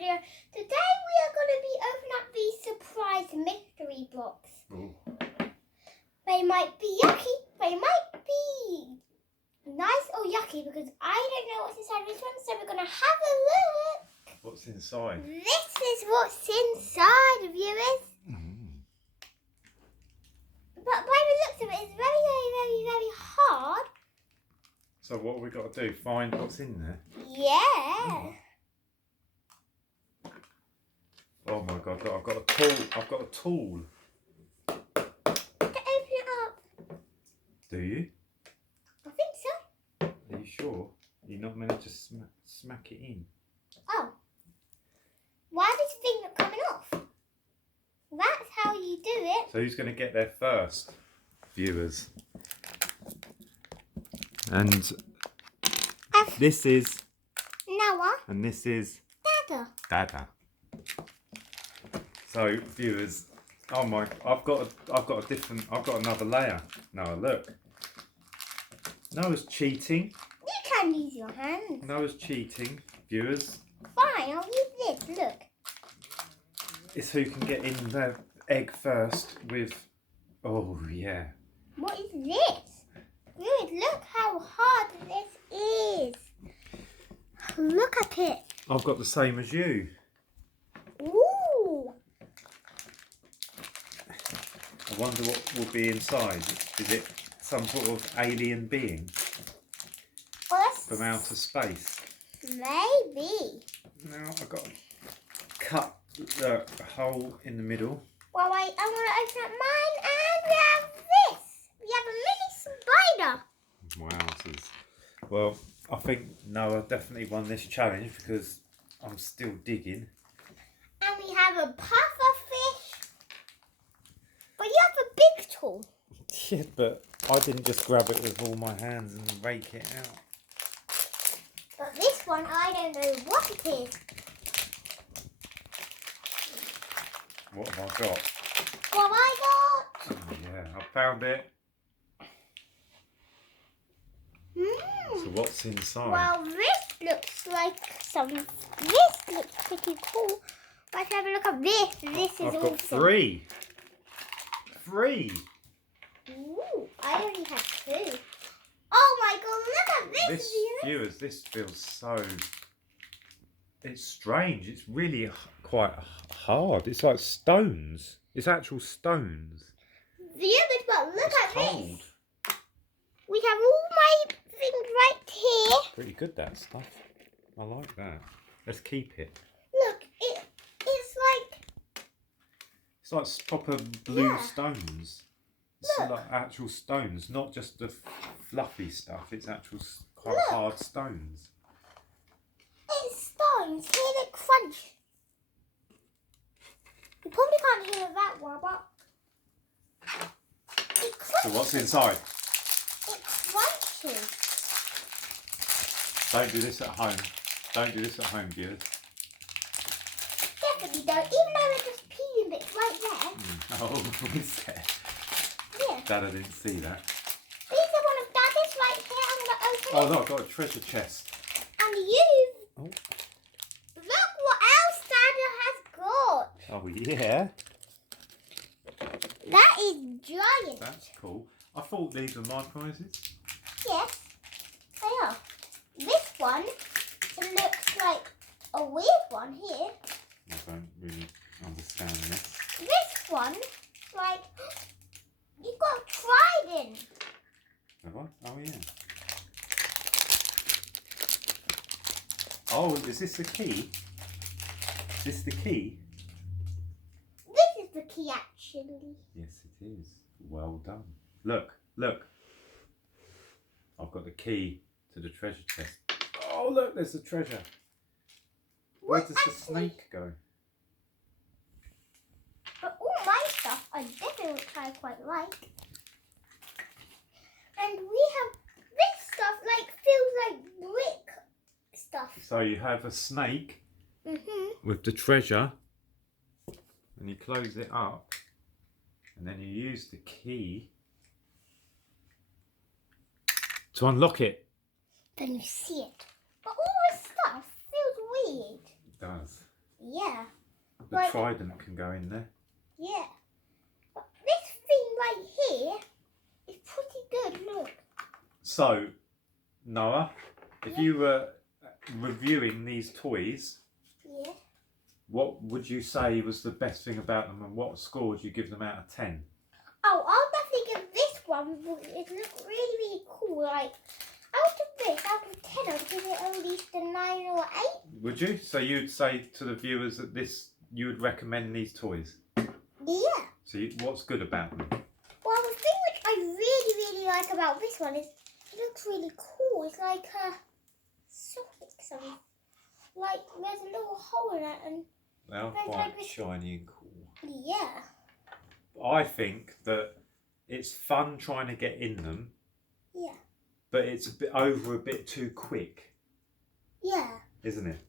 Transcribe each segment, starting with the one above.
video. Today we are going to be opening up these surprise mystery blocks. Ooh. They might be yucky, they might be nice or yucky because I don't know what's inside this one, so we're going to have a look. What's inside? This is what's inside, viewers. But by the looks of it, it's very, very, very, very hard. So what have we got to do? Find what's in there? Yeah. Oh my god, I've got a tool. I've got a tool. To open it up. Do you? I think so. Are you sure? You're not meant to smack it in. Oh. Why is the thing not coming off? That's how you do it. So who's going to get there first? Viewers. And this is Noah. and this is Dada. Dada. So viewers, oh my! I've got another layer. Noah, look. Noah's cheating. You can use your hands. Noah's cheating. Viewers, Fine, I'll use this. Look. it's who can get in the egg first with. Oh yeah. What is this? Good, look how hard this is. Look at it. I've got the same as you. Ooh. I wonder what will be inside. Is it some sort of alien being Well, that's from outer space? maybe. Now I've got to cut the hole in the middle. Well, wait, I want to open up mine and we have this. We have a mini spider. Wowzers. Well, I think Noah definitely won this challenge because I'm still digging. And we have a pufferfish. But you have a big tool. Yeah, but I didn't just grab it with all my hands and rake it out. But this one, I don't know what it is. What have I got? What I got? Oh, yeah, I found it. So what's inside? Well, this looks like this looks pretty cool. Let's have a look at this. This is I've awesome. got three. Ooh, I only have two. Oh my god, look at this. Viewers, this feels so. It's strange. It's really quite hard. It's like stones. It's actual stones. Viewers, but look It's at cold. this. We have all my things right here. Pretty good, that stuff. I like that. Let's keep it. Look, it's like Proper blue Yeah. stones. It's Look. like actual stones, not just the fluffy stuff. It's actual quite Look. hard stones. it's stones. Hear the crunch. You probably can't hear that one, but it crunches. So what's inside? It crunches. Don't do this at home. Don't do this at home, viewers. Definitely don't. Even though they're just peeling bits right there. Oh, what's there? Yeah. Dad, I didn't see that. These are one of Daddy's right here. I'm gonna open Oh it. no, I've got a treasure chest. And you. Oh. Look what else Daddy has got. Oh yeah, That is giant. that's cool. I thought these were my prizes. Yes, they are. This one, it looks like a weird one here. I don't really understand this. This one, like, you've got a trident. Have I? Oh yeah. Oh, is this the key? Is this the key? This is the key, actually. Yes, it is. Well done. Look, look. I've got the key to the treasure chest. Oh, look, there's the treasure. Where What does the actually- snake go? But all my stuff, I definitely which I quite like. And we have this stuff, like, feels like brick stuff. So you have a snake Mm-hmm. with the treasure, and you close it up, and then you use the key to unlock it. Then you see it. But all this stuff feels weird. It does. trident can go in there. Yeah. But this thing right here is pretty good, look. So, Noah, if you were reviewing these toys, Yeah. what would you say was the best thing about them, and what score would you give them out of 10? Oh, I'll definitely give this one. It looks really, really cool. Like, out of this, out of 10, I'd give it at least a 9 or 8. Would you? So you'd say to the viewers that you would recommend these toys? Yeah. So what's good about them? Well, the thing which I really, really like about this one is it looks really cool. It's like a socket something. Like, there's a little hole in it, and They are They're quite like this- shiny and cool. yeah. I think that it's fun trying to get in them, Yeah. but it's a bit too quick, Yeah. isn't it?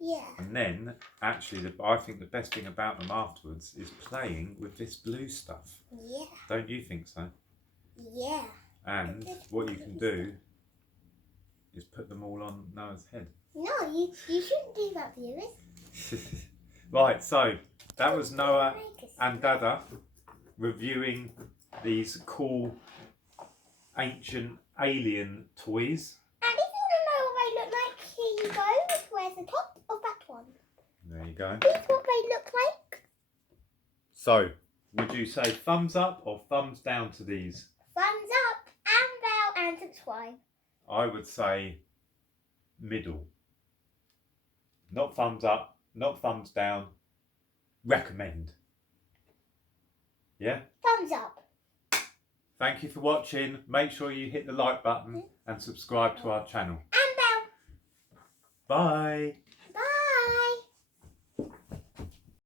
Yeah. And then, actually, I think the best thing about them afterwards is playing with this blue stuff. Yeah. Don't you think so? Yeah. And what you can do is put them all on Noah's head. No, you shouldn't do that, viewers. Right, so that was Noah and Dada reviewing these cool ancient alien toys. And if you want to know what they look like, here you go. Where's the top of that one? There you go. This is what they look like. So, would you say thumbs up or thumbs down to these? Thumbs up and bell and subscribe. I would say middle. Not thumbs up, not thumbs down. Recommend. Yeah? Thumbs up. Thank you for watching. Make sure you hit the like button and subscribe to our channel. And bell. Bye.